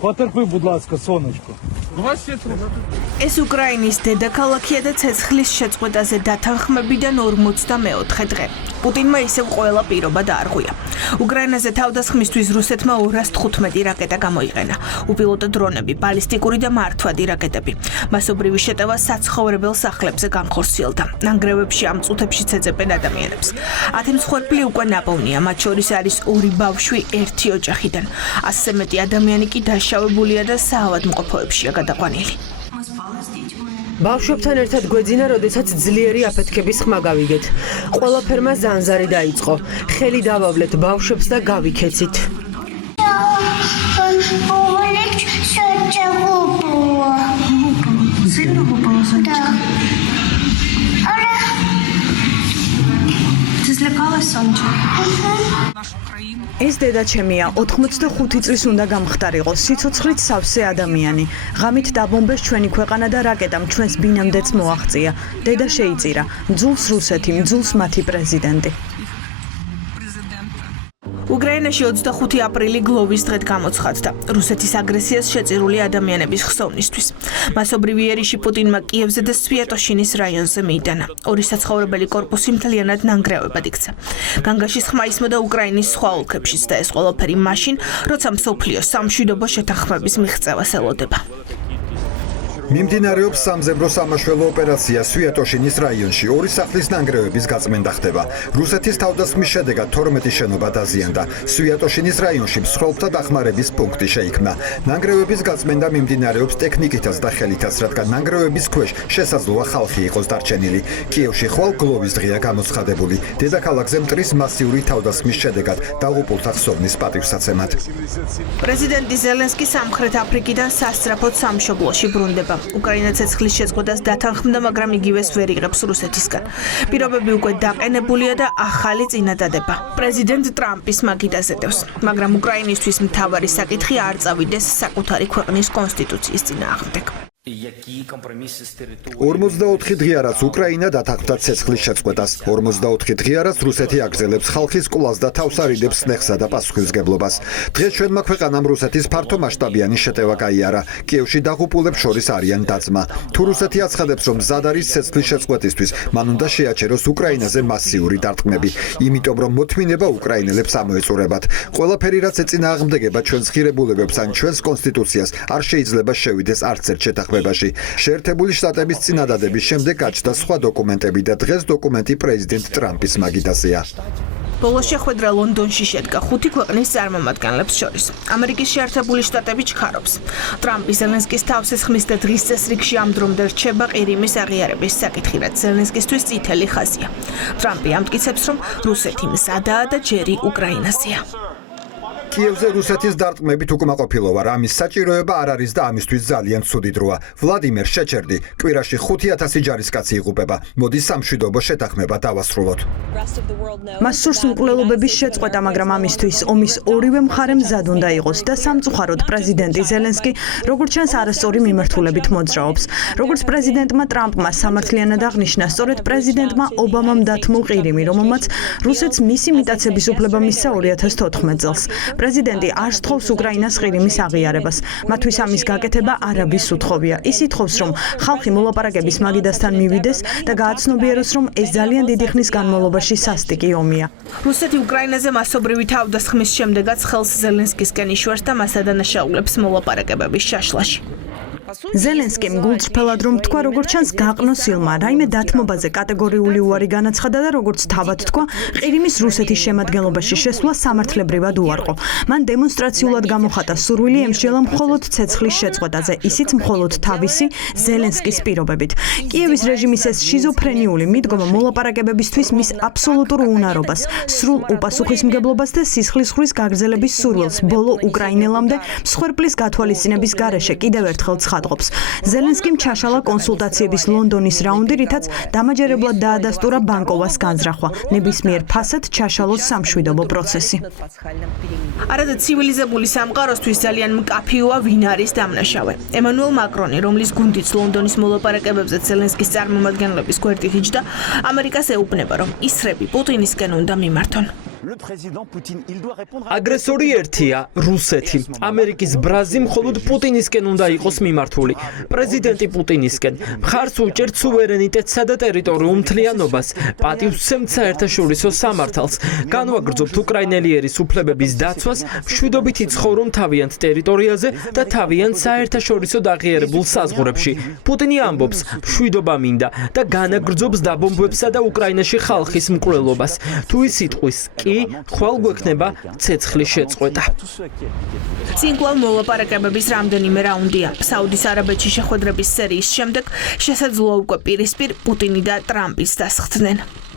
Потерпи, будь ласка, сонечко. ეს უკრაინის დედაქალაქია და ცეცხლის შეწყვეტაზე დათანხმებიდან 44 დღე. პუტინმა ისევ ყველა პირობა დაარღვია. უკრაინაზე თავდასხმისთვის რუსეთმა 215 რაკეტა გამოიყენა. უპილოტო დრონები, ბალისტიკური და მართვადი რაკეტები. მასობრივი შეტევა საცხოვრებელ სახლებზე განხორციელდა. ნანგრევებში ამ წუთებშიც ეძებენ ადამიანებს. 10 მსხვერპლი უკვე ნაპოვნია, მათ შორის არის 2 ბავშვი ერთი ოჯახიდან. 100-ზე მეტი ადამიანი კი დაშავებულია და საავადმყოფოებშია გადაყვანილი. ბავშვებთან ერთად გვეძინა, როდესაც ძლიერი აფეთქების ხმა გავიგეთ. ყველაფერმა ზანზარი დაიწყო. ხელი დავავლეთ ბავშვებს და გავიქეცით. ეს დედაჩემია 85 წლის უნდა გამხდარიყო, სიცოცხლით სავსე ადამიანი. ღამით დაბომბეს ჩვენი ქვეყანა და რაკეტამ ჩვენს ბინამდეც მოაღწია. დედა შეიწირა, მძულს რუსეთი, მძულს მათი პრეზიდენტი. უკრაინაში 25 აპრილი გლოვის დღედ გამოცხადდა რუსეთის აგრესიას შეწირული ადამიანების ხსოვნისთვის. მასობრივი ერიში პუტინმა კიევზე და სვიატოშინის რაიონზე მიიტანა. 2 საცხოვრებელი კორპუსი მთლიანად ნანგრევებად იქცა. განგაშის ხმა ისმოდა უკრაინის სხვა ოლქებშიც და ეს ყველაფერი მაშინ, როცა მსოფლიო სამშვიდობო შეთანხმების მიღწევას ელოდება. მიმდინარეობს სამზებრო სამაშველო ოპერაცია სვიატოშინის რაიონში. 2 სახლის ნანგრევების გაწმენდა ხდება. რუსეთის თავდასხმის შედეგად 12 შენობა დაზიანდა. სვიატოშინის რაიონში მსხვილთა დახმარების პუნქტი შეიქმნა. ნანგრევების გაწმენდა მიმდინარეობს ტექნიკითაც და ხელითაც, რადგან ნანგრევების ქვეშ შესაძლოა ხალხი იყოს დარჩენილი. კიევში ხვალ გლოვის დღეა გამოცხადებული. დედაქალაქზე მტრის მასიური თავდასხმის შედეგად დაღუპულთა ხსოვნის პატივსაცემად. პრეზიდენტი ზელენსკი სამხრეთ აფრიკიდან სასწრაფოდ სამშობლოში ბრუნდება. უკრაინა ცეცხლის შეწყვეტას დათანხმდა, მაგრამ იგივეს ვერ იღებს რუსეთისგან. პირობები უკვე დაყენებულია და ახალი წინადადება. პრეზიდენტ ტრამპის მაგიდაზე დევს, მაგრამ უკრაინისთვის მთავარი საკითხი არ წავიდეს საკუთარი ქვეყნის კონსტიტუციის წინააღმდეგ. 44 დღეა რაც უკრაინა დათანხმდა ცეცხლის შეწყვეტას. 44 დღეა რაც რუსეთი აგრძელებს ხალხის კვლას და თავს არიდებს სნეხსა და პასუხისმგებლობას. დღეს ჩვენმა ქვეყანამ რუსეთის ფართომასშტაბიანი შეტევა გაიარა. კიევში დაღუპულებს შორის არიან და-ძმა. თუ რუსეთი აცხადებს, რომ მზად არის ცეცხლის შეწყვეტისთვის, მან უნდა შეაჩეროს უკრაინაზე მასიური დარტყმები, იმიტომ რომ მოთმინება უკრაინელებს ამოეწურებათ. ყველაფერი რაც ეწინააღმდეგება ჩვენს ღირებულებებს ან ჩვენს კონსტიტუციას, არ შეიძლება შევიდეს არც ერთ შეთანხმებაში. შეერთებული შტატების წინადადების შემდეგ გაჩნდა სხვა დოკუმენტები და დღეს დოკუმენტი პრეზიდენტ ტრამპის მაგიდაზეა. ბოლო შეხვედრა ლონდონში შედგა 5 ქვეყნის წარმომადგენლებს შორის. ამერიკის შეერთებული შტატები ჩქარობს. ტრამპი ზელენსკის თავს ესხმის და დღის წესრიგში ამ დრომდე რჩება ყირიმის აღიარების საკითხი, რაც ზელენსკისთვის წითელი ხაზია. ტრამპი ამტკიცებს, რომ რუსეთი მზადაა და ჯერი უკრაინაზეა. კიევზე რუსეთის დარტყმებით უკმაყოფილო ვარ. ამის საჭიროება არ არის და ამისთვის ძალიან ცუდი დროა. ვლადიმერ შეჩერდი, კვირაში 5000 ჯარისკაცი იღუპება. მოდი სამშვიდობო შეთანხმება დავასრულოთ. მას სურს მკვლელობების შეწყვეტა, მაგრამ ამისთვის ომის ორივე მხარე მზად უნდა იყოს და სამწუხაროდ პრეზიდენტი ზელენსკი როგორც ჩანს არასწორი მიმართულებით მოძრაობს. როგორც პრეზიდენტმა ტრამპმა სამართლიანად აღნიშნა, სწორედ პრეზიდენტმა ობამამ დათმო ყირიმი, რომელმაც რუსეთს მისი მიტაცების უფლება მისცა 2014 წელს. პრეზიდენტი არ სთხოვს უკრაინას ყირიმის აღიარებას. მათთვის ამის გაკეთება არაბის უთხოვია. ის ითხოვს, რომ ხალხი მოლაპარაკების მაგიდასთან მივიდეს და გააცნობიეროს, რომ ეს ძალიან დიდი ხნის განმავლობაში სასტიკი ომია. რუსეთი უკრაინაზე მასობრივი თავდასხმის შემდეგაც ხელს ზელენსკისკენ იშვერს და მას ადანაშაულებს მოლაპარაკებების შაშლაში. ზელენსკიმ გულწრფელად რომ თქვა, როგორც ჩანს გაყნოსილმა, რაიმე დათმობაზე კატეგორიული უარი განაცხადა და როგორც თავად თქვა, ყირიმის რუსეთის შემადგენლობაში შესვლა სამართლებრივად უარყო. მან დემონსტრაციულად გამოხატა სურვილი ემსჯელა მხოლოდ ცეცხლის შეწყვეტაზე, ისიც მხოლოდ თავისი ზელენსკის პირობებით. კიევის რეჟიმის ეს შიზოფრენიული მიდგომა მოლაპარაკებებისთვის მის აბსოლუტურ უნარობას, სრულ უპასუხისმგებლობას და სისხლისღვრის გაგრძელების სურვილს ბოლო უკრაინელამდე მსხვერპლის გათვალისწინების გარეშე კიდევ ერთხელ ცხადყოფს. ზელენსკიმ ჩაშალა კონსულტაციების ლონდონის რაუნდი, რითაც დამაჯერებლად დაადასტურა ბანკოვას განზრახვა. ნებისმიერ ფასად ჩაშალოს სამშვიდობო პროცესი. არადა ცივილიზებული სამყაროსთვის ძალიან მკაფიოა ვინ არის დამნაშავე. ემანუელ მაკრონი, რომლის გუნდიც ლონდონის მოლაპარაკებებზე ზელენსკის წარმომადგენლების გვერდით იჯდა, ამერიკას ეუბნება, რომ ისრები პუტინისკენ უნდა მიმართონ. აგრესორი ერთია რუსეთი. ამერიკის ბრაზი მხოლოდ პუტინისკენ უნდა იყოს მიმართული. პრეზიდენტი პუტინისკენ მხარს უჭერთ სუვერენიტეტსა და ტერიტორიულ მთლიანობას, პატივსცემთ საერთაშორისო სამართალს, განვაგრძობთ უკრაინელიერის უფლებების დაცვას, მშვიდობით იცხოვრონ თავიანთ ტერიტორიაზე და თავიანთ საერთაშორისო დაღიარებულ საზღვრებში. პუტინი ამბობს, მშვიდობა მინდა და განაგრძობს დაბომბვებსა და უკრაინაში ხალხის მკვლელობას. თუ ის იტყვის კი, ხვალ გვექნება ცეცხლის შეწყვეტა. წინკვალ მოლაპარაკებების რამდენიმე რაუნდია. საუდის არაბეთში შეხვედრების სერიის შემდეგ შესაძლოა უკვე პირისპირ პუტინი და ტრამპის დასხდნენ.